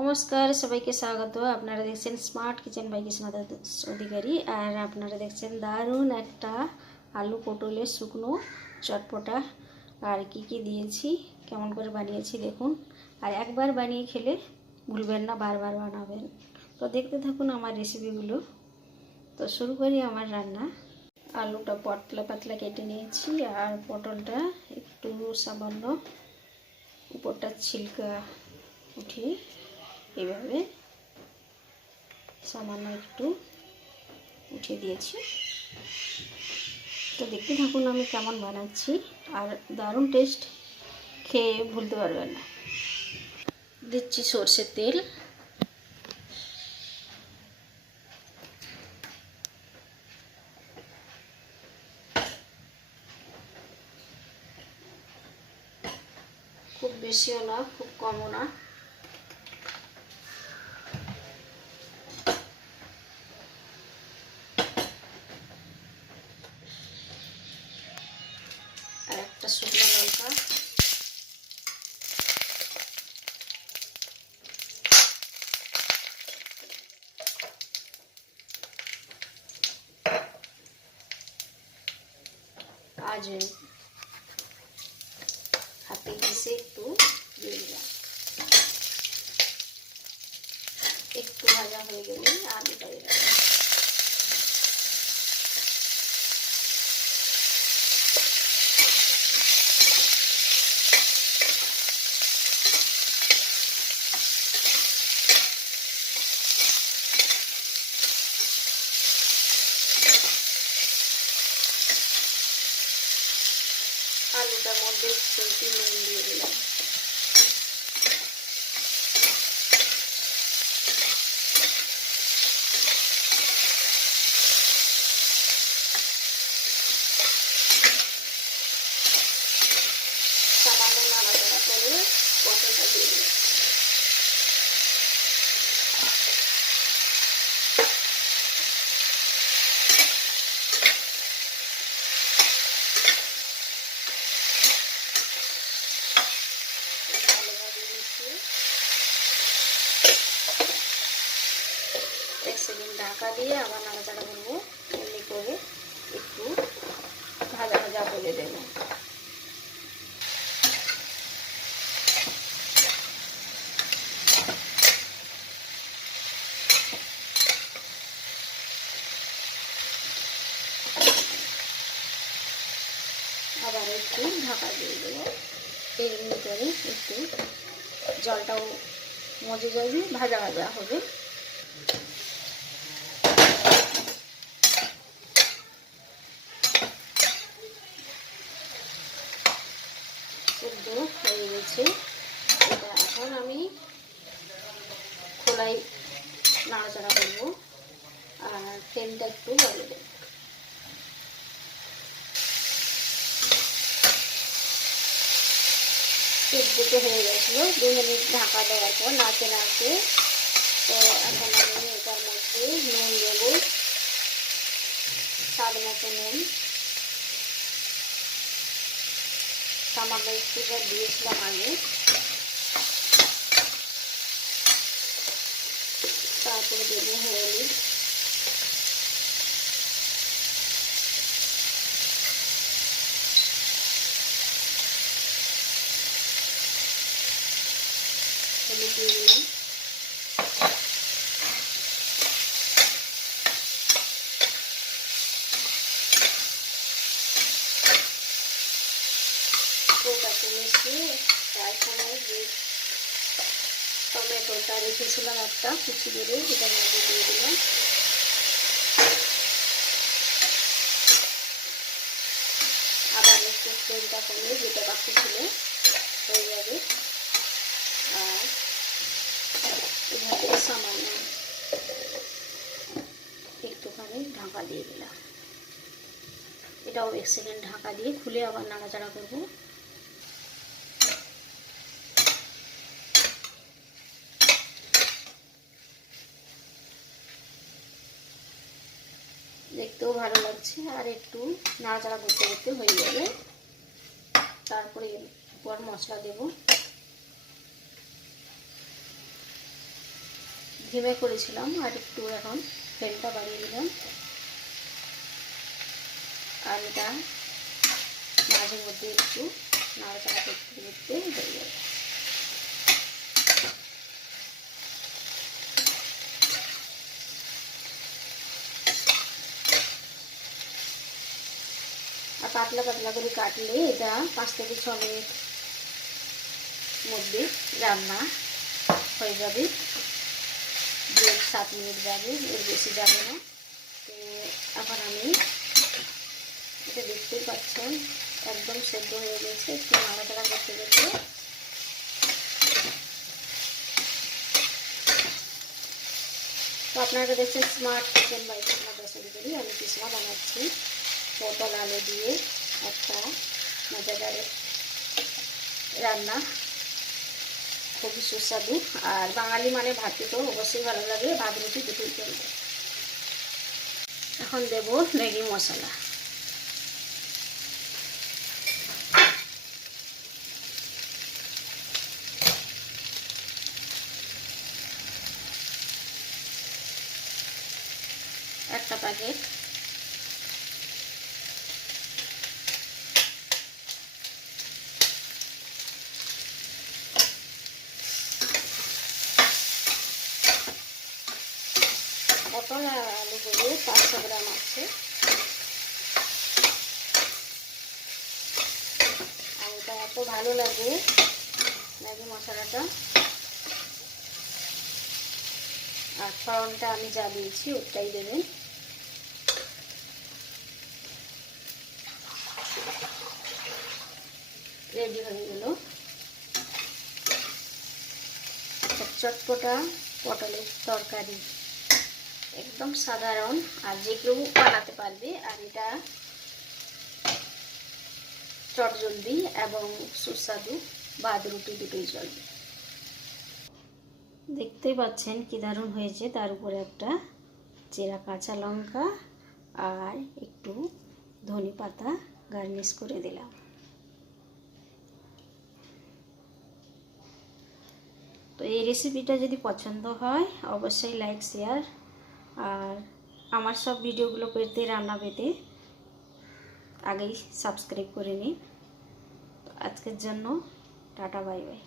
নমস্কার, সবাইকে স্বাগত। আপনারা দেখছেন smart kitchen by Krishna Das Adhikari. আর আপনারা দেখছেন দারুণ একটা আলু পটলের শুকনো চটপটা। আর কি কি দিয়েছি, কেমন করে বানিয়েছি দেখুন। আর একবার বানিয়ে খেলে ভুলবেন না, বারবার বানাবেন। তো দেখতে থাকুন আমার রেসিপিগুলো তো শুরু করি আমার রান্না। আলুটা পটলা পাতলা কেটে নিয়েছি, আর পটলটা একটু সামান্য উপরটা ছিলকা উঠিয়ে এভাবে সামান্য একটু উঠিয়ে দিয়েছি। তো দেখতে থাকুন আমি কেমন বানাচ্ছি, আর দারুণ টেস্ট খেয়ে ভুলতে পারবেন না। দিচ্ছি সর্ষের তেল। খুব বেশিও না, খুব কমও না। আজ হাতে ঘষে একটু দিয়ে দিলাম একটু ভাজা হয়ে গেলে আলুটা এরকম পটলটা দিয়ে দিলাম এক ঢাকা দিয়ে আবার নাড়াচাড়া করব, এমনি করে একটু ভাজা ভাজা করে দেবো। আবার একটু ঢাকা দিয়ে দেবো। এমনি করে একটু জলটাও মজে যাবে, ভাজা ভাজা হবে। সেদ্ধ হয়ে গেছে। এটা এখন আমি খোলাই নাড়াচাড়া করব। আর তেলটা একটু বাড়িয়ে দেবো সিদ্ধ হয়ে গেছিল। দু মিনিট ঢাকা দেওয়ার পর নাচে নাচে, তো এখন আমি এটার মধ্যে নুন দেবো। স্বাদ মতো নুন। সামান্য একটু দিয়েছিলাম আগে তারপরে দেবো হলুদ দিয়ে দিলাম টমেটোটা রেখেছিলাম একটা কুচি করে এটার মধ্যে দিয়ে দিলাম। আবার একটু তেলটা কমে, যেটা বাকি ছিল, হয়ে যাবে। আর এভাবে সামান্য একটুখানি ঢাকা দিয়ে দিলাম। এটাও এক সেকেন্ড ঢাকা দিয়ে খুলে আবার নাড়াচাড়া করব। দেখতেও ভালো লাগছে, আর একটু নাড়াচাড়া করতে করতে হয়ে যাবে। তারপরে এরপর মশলা দেব। ধিমে করেছিলাম, আর একটু এখন ফ্লেমটা বাড়িয়ে দিলাম। আর এটা মাঝে মধ্যে একটু নাড়াচাড়া করতে করতে হয়ে যাবে। পাতলা পাতলা করে কাটলে এটা পাঁচ থেকে ছ মিনিট মধ্যে রান্না হয়ে যাবে। দেড় সাত মিনিট যাবে, এর বেশি যাবে না। তো এখন আমি এটা দেখতেই পাচ্ছেন, একদম সেদ্ধ হয়ে গেছে, একটু নাড়াচাড়া করতে করতে। তো আপনারা দেখছেন স্মার্ট কিচেন বাই কৃষ্ণা দশরি করি আমি কৃষ্ণা বানাচ্ছি। পটল আলু দিয়ে একটা মজাদার রান্না। খুবই সুস্বাদু। আর বাঙালি মানে ভাতে তো, অবশ্যই ভালো লাগে। ভাত, রুটি দুটোই চলবে এখন দেব ম্যাগি মশলা। একটা প্যাকেট। পটল আর আলু আলুগুলো পাঁচশো গ্রাম আছে। আর এটা এত ভালো লাগে, ম্যাগি মশলাটা। আর ফড়নটা আমি যা দিয়েছি, ওটাই দেবেন। রেডি হয়ে গেল। চটপটা পটলের তরকারি। একদম সাধারণ, আর যে কেউ বানাতে পারবে, আর এটা চটজলদি এবং সুস্বাদু বাদ রুটি দুটোই চলবে। দেখতেই পাচ্ছেন কি দারুণ হয়েছে। তার উপরে একটা চেরা কাঁচা লঙ্কা আর একটু ধনে পাতা গার্নিশ করে দিলাম। তো এই রেসিপিটা যদি পছন্দ হয়, অবশ্যই লাইক শেয়ার আর আমার সব ভিডিওগুলো পেতে, রান্না পেতে আগেই সাবস্ক্রাইব করে নিন। আজকের জন্য টাটা, বাই বাই।